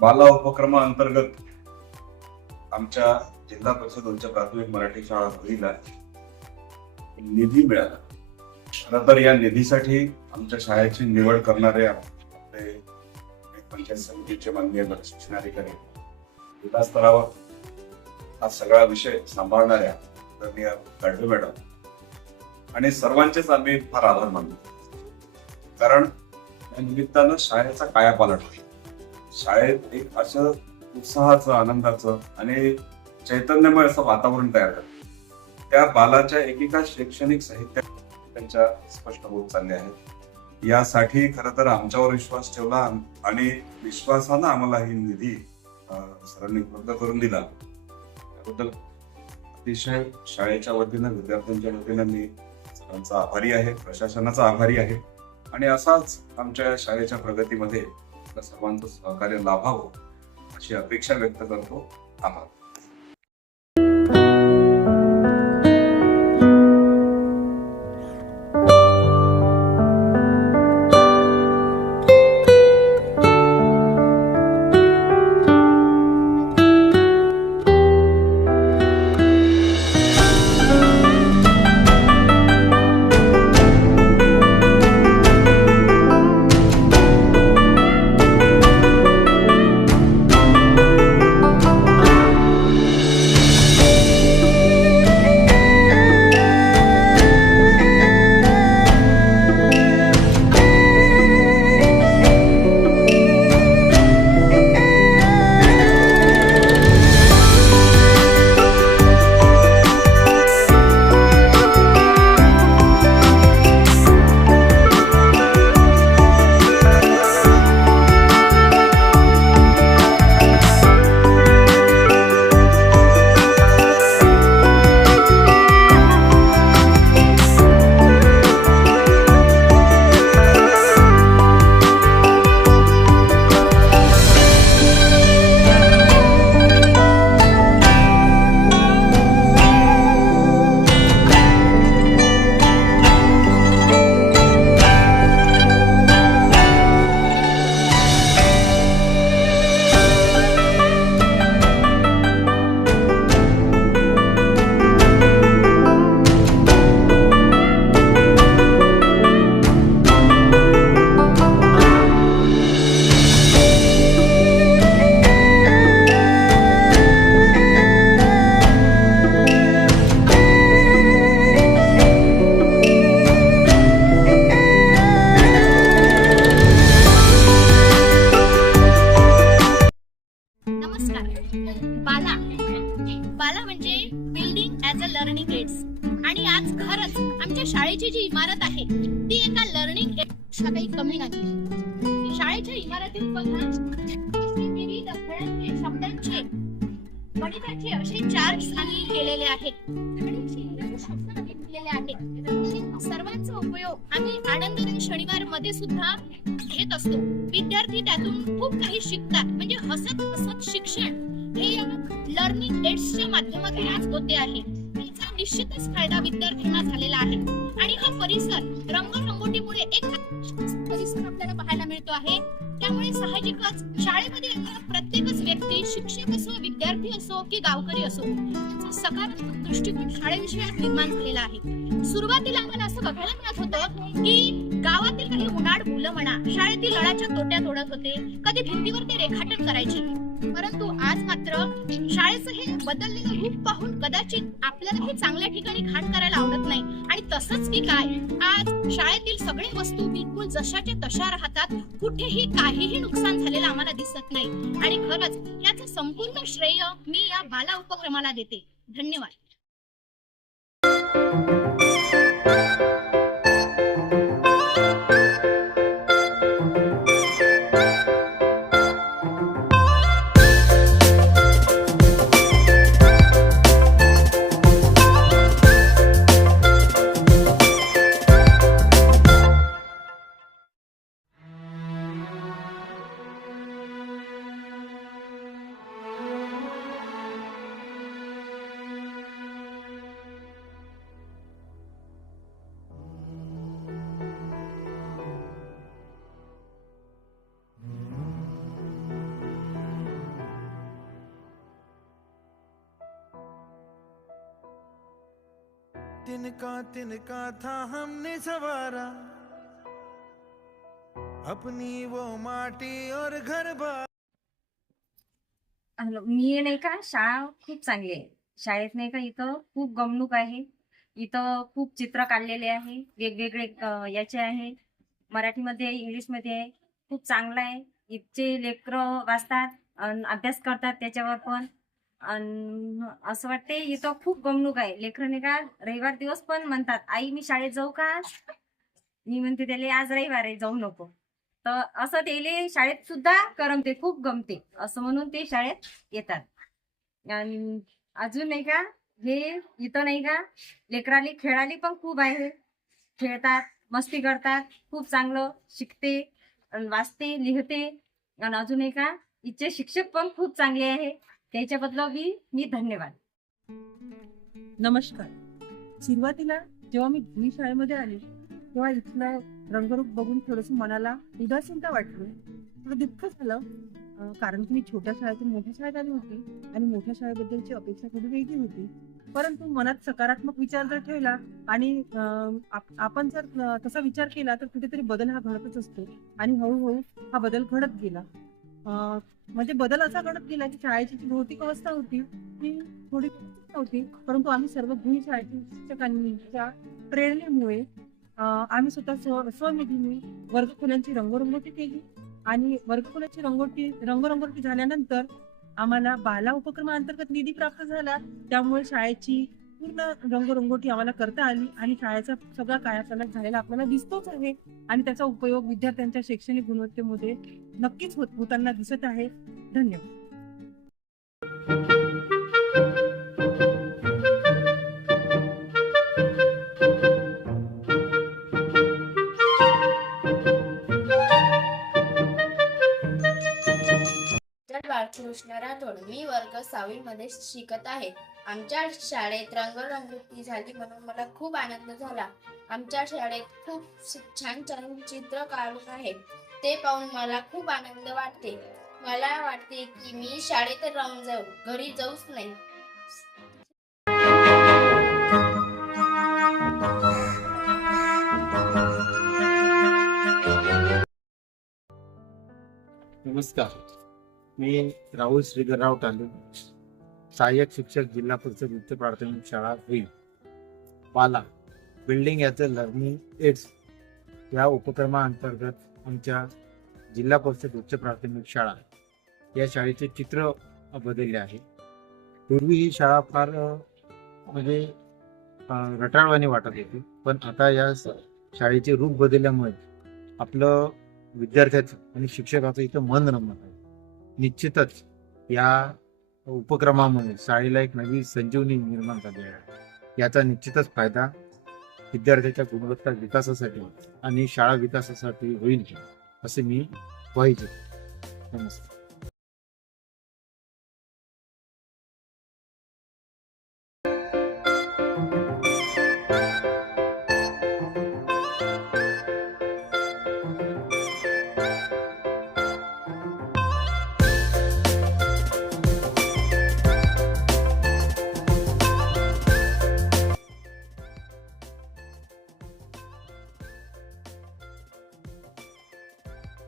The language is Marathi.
बाला उपक्रमाअंतर्गत आमच्या जिल्हा परिषद उच्च प्राथमिक मराठी शाळा धुळीला निधी मिळाला. खरं तर या निधीसाठी आमच्या शाळेची निवड करणारे आपले पंचायत समितीचे माननीय शिक्षणाधिकारी, जिल्हा स्तरावर हा सगळा विषय सांभाळणाऱ्या आदरणीय गाडवे मॅडम आणि सर्वांचेच आम्ही फार आभार मानतो. कारण या निमित्तानं शाळेचा कायापालट होईल. शाळेत एक असं उत्साहाचं, आनंदाचं आणि चैतन्यमय असं वातावरण तयार करतं. त्या बालाच्या एकेका शैक्षणिक साहित्य त्यांच्या स्पष्ट होत चालले आहेत. यासाठी खरं तर आमच्यावर विश्वास ठेवला आणि विश्वासानं आम्हाला ही निधी सरांनी उपलब्ध करून दिला. त्याबद्दल अतिशय शाळेच्या वतीनं, विद्यार्थ्यांच्या वतीनं मी सरांचा आभारी आहे, प्रशासनाचा आभारी आहे. आणि असाच आमच्या शाळेच्या प्रगतीमध्ये सर्वांचं सहकार्य लाभावं अशी अपेक्षा व्यक्त करतो. आभार. बाला बाला म्हणजे building as a learning aids. आणि आज खरंच आमच्या शाळेची जी इमारत आहे ती एका लर्निंग एड्सपेक्षा काही कमी नाही. शाळेच्या इमारतीत बघा, विविध अक्षरांचे, शब्दांचे, गणिताचे असे 4 स्थानी केलेले आहेत सर्वांचा उपयोग आम्ही आनंददायी शनिवार मध्ये सुद्धा घेत असतो. विद्यार्थी त्यातून खूप काही शिकतात. म्हणजे हसत हसत शिक्षण हे या लर्निंग एड्सच्या माध्यमातून आज होते आहे. याचा निश्चितच फायदा विद्यार्थ्यांना झालेला आहे. आणि हा परिसर रंगरंगोटीमुळे एक परिसर आपल्याला पाहायला मिळतो आहे. त्यामुळे साहजिकच शाळेमध्ये येणारा प्रत्येकच व्यक्ती, शिक्षक असो, विद्यार्थी असो की गावकरी असो, त्याचा सकारात्मक दृष्टिकोन शाळेविषयी निर्माण झालेला आहे. सुरुवातीला आम्हाला असं बघायला मिळत होतं की गावातील काही उन्हाळ मुलं म्हणा शाळेतील नळाच्या तोट्या तोडत होते, कधी भिंतीवर ते रेखाटन करायचे. परंतु आज मात्र शाळेचं हे बदललेलं रूप पाहून कदाचित आपल्याला हे चांगल्या ठिकाणी घाण करायला आवडत नाही. आणि तसंच की काय, आज शाळेतील सगळे वस्तू बिलकुल जशाच्या तशा राहतात. कुठेही काहीही नुकसान झालेलं आम्हाला दिसत नाही. आणि खरंच याचं संपूर्ण श्रेय मी या बाला उपक्रमाला देते. धन्यवाद. तिनका था हमने सवारा, अपनी वो माटी और घर बार। मी नाही का शाळा खूप चांगली आहे. शाळेत नाही का इथं खूप गमणूक आहे. इथं खूप चित्र काढलेले आहे, वेगवेगळे याचे आहे, मराठीमध्ये आहे, इंग्लिशमध्ये आहे. खूप चांगलं आहे. इथचे लेकरं वाचतात अन अभ्यास करतात त्याच्यावर पण. असं वाटते इथं खूप गमणूक आहे. लेकरं नाही का रविवार दिवस पण म्हणतात, आई मी शाळेत जाऊ का? मी म्हणते त्याले आज रविवार आहे जाऊ नको. तर असं त्याले शाळेत सुद्धा करमते, खूप गमते असं म्हणून ते शाळेत येतात. आणि अजून नाही का हे इथं नाही का लेकराले खेळाले पण खूप आहे. खेळतात, मस्ती करतात, खूप चांगलं शिकते, वाचते, लिहते. आणि अजून नाही का इथचे शिक्षक पण खूप चांगले आहे. त्याच्याबद्दल मी धन्यवाद. नमस्कार. सुरुवातीला जेव्हा मी भूमी शाळेमध्ये आले तेव्हा इथला रंगरूप बघून थोडंसं मनाला उदासीनता वाटली, थोडं दुःख झालं. कारण की मी छोट्या शाळेतून मोठ्या शाळेत आली होती आणि मोठ्या शाळेबद्दलची अपेक्षा थोडी वेगळी होती. परंतु मनात सकारात्मक विचार जर ठेवला आणि आपण जर तसा विचार केला तर कुठेतरी बदल हा घडतच असतो. आणि हळूहळू हा बदल घडत गेला. म्हणजे बदल असा घडत गेला की शाळेची जी भौतिक अवस्था होती ती थोडी नव्हती, परंतु आम्ही सर्व भूमी शाळेतील शिक्षकांच्या प्रेरणेमुळे आम्ही स्वतः स्वनिधीने वर्गखोल्यांची रंगरंगोटी केली. आणि वर्गखोल्यांची रंगरंगोटी झाल्यानंतर आम्हाला बाला उपक्रमाअंतर्गत निधी प्राप्त झाला. त्यामुळे शाळेची पूर्ण रंगरंगोटी आम्हाला करता आली आणि शाळेचा सगळा कायापालट झालेला आपल्याला दिसतोच आहे. आणि त्याचा उपयोग विद्यार्थ्यांच्या शैक्षणिक गुणवत्तेमध्ये नक्कीच होताना दिसत आहे. धन्यवाद. बाळकृष्ण राठोड. मी वर्ग 6वी मध्ये शिकत आहे. आमच्या शाळेत रंगरंगोटी झाली म्हणून मला खूप आनंद झाला. आमच्या शाळेत खूप छान छान चित्र काढून आहे, ते पाहून मला खूप आनंद वाटते. मला वाटते की मी शाळेत राहून जाऊ, घरी जाऊच नाही. नमस्कार. मी राहुल श्रीधरराव तांदूळ, सहाय्यक शिक्षक, जिल्हा परिषद उच्च प्राथमिक शाळा होईल. BALA building as a learning aids या उपक्रमाअंतर्गत आमच्या जिल्हा परिषद उच्च प्राथमिक शाळा या शाळेचे चित्र बदलले आहे. पूर्वी ही शाळा फार म्हणजे रटाळवाणी वाटत होती, पण आता या शाळेचे रूप बदलल्यामुळे आपलं विद्यार्थ्याचं आणि शिक्षकाचं इथं मन रमत आहे. निश्चितच या उपक्रमामुळे शाळेला एक नवी संजीवनी निर्माण झाली आहे. याचा निश्चितच फायदा विद्यार्थ्याच्या गुणवत्ता विकासासाठी आणि शाळा विकासासाठी होईल असे मी पाहिजे. नमस्कार.